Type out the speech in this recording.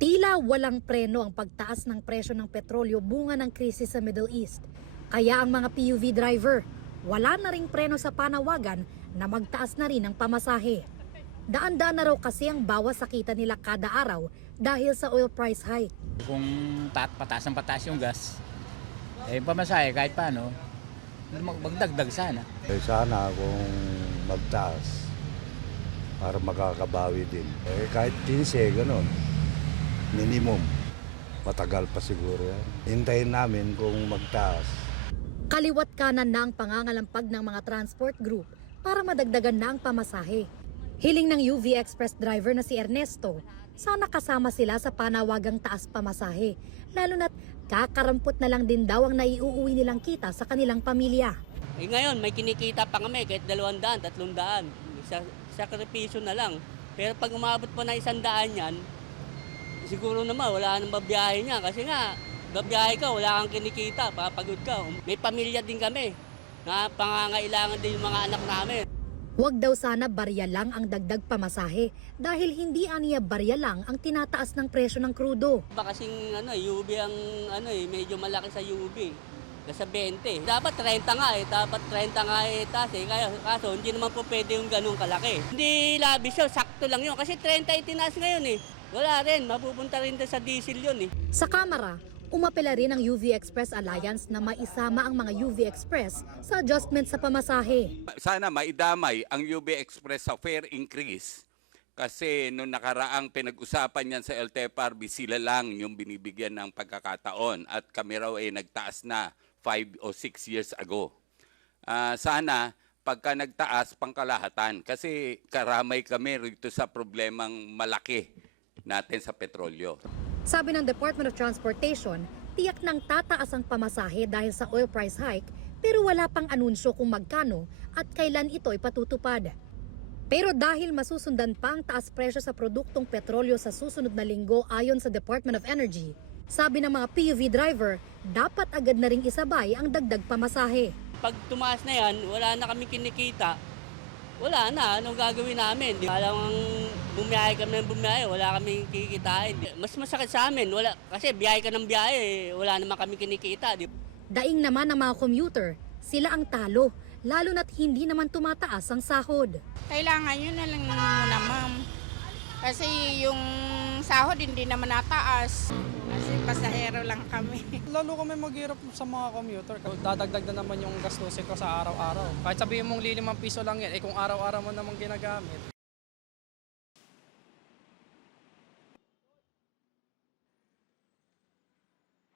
Tila walang preno ang pagtaas ng presyo ng petrolyo bunga ng krisis sa Middle East. Kaya ang mga PUV driver, wala na ring preno sa panawagan na magtaas na rin ang pamasahe. Daan-daan na raw kasi ang bawas sa kita nila kada araw dahil sa oil price hike. Kung pataas ng pataas yung gas, pamasahe kahit paano, magdagdag sana. Sana kung magtaas para makakabawi din. Kahit 15, gano'n. Minimum. Matagal pa siguro yan. Hintayin namin kung magtaas. Kaliwat kanan na ang pangangalampag ng mga transport group para madagdagan na ang pamasahe. Hiling ng UV Express driver na si Ernesto, sana kasama sila sa panawagang taas pamasahe. Lalo na't kakarampot na lang din daw ang naiuuwi nilang kita sa kanilang pamilya. Ngayon, may kinikita pa kami kahit 200, 300. Sakripisyo na lang. Pero pag umabot po na 100 yan, siguro naman wala nang babiyahe niya. Kasi nga, babiyahe ka, wala kang kinikita, papagod ka. May pamilya din kami na pangangailangan din yung mga anak namin. Huwag daw sana barya lang ang dagdag pamasahe dahil hindi aniya barya lang ang tinataas ng presyo ng krudo. Baka kasing UV ang medyo malaki sa UV. Nasa 20. Dapat 30 nga dapat 30 nga taas kaso hindi naman po pwede yung ganung kalaki. Hindi labis yun, sakto lang yun kasi 30 itinaas ngayon Wala rin, mapupunta rin sa diesel yun Sa Kamara, umapela rin ang UV Express Alliance na maisama ang mga UV Express sa adjustment sa pamasahe. Sana maidamay ang UV Express sa fare increase kasi nung nakaraang pinag-usapan yan sa LTFRB, sila lang yung binibigyan ng pagkakataon at kami raw ay nagtaas na 5 o 6 years ago. Sana pagka nagtaas pangkalahatan kasi karamay kami rito sa problemang malaki natin sa petrolyo. Sabi ng Department of Transportation, tiyak nang tataas ang pamasahe dahil sa oil price hike pero wala pang anunsyo kung magkano at kailan ito ipatutupad. Pero dahil masusundan pa ang taas presyo sa produktong petrolyo sa susunod na linggo ayon sa Department of Energy, sabi ng mga PUV driver, dapat agad na ring isabay ang dagdag pamasahe. Pag tumaas na yan, wala na kami kinikita. Wala na, anong gagawin namin? Alam bumiyahe kami ng bumiyahe, wala kami kikitain. Mas masakit sa amin, kasi biyahe ka ng biyahe, wala naman kami kinikita. Daing naman ng mga commuter, sila ang talo, lalo na't hindi naman tumataas ang sahod. Kailangan yun na lang muna, ma'am. Kasi yung sahod hindi naman nataas. Kasi pasahero lang kami. Lalo kami maghirap sa mga commuter. Dadagdag na naman yung gastusin ko sa araw-araw. Kahit sabihin mong ₱5 lang yan, kung araw-araw mo naman ginagamit.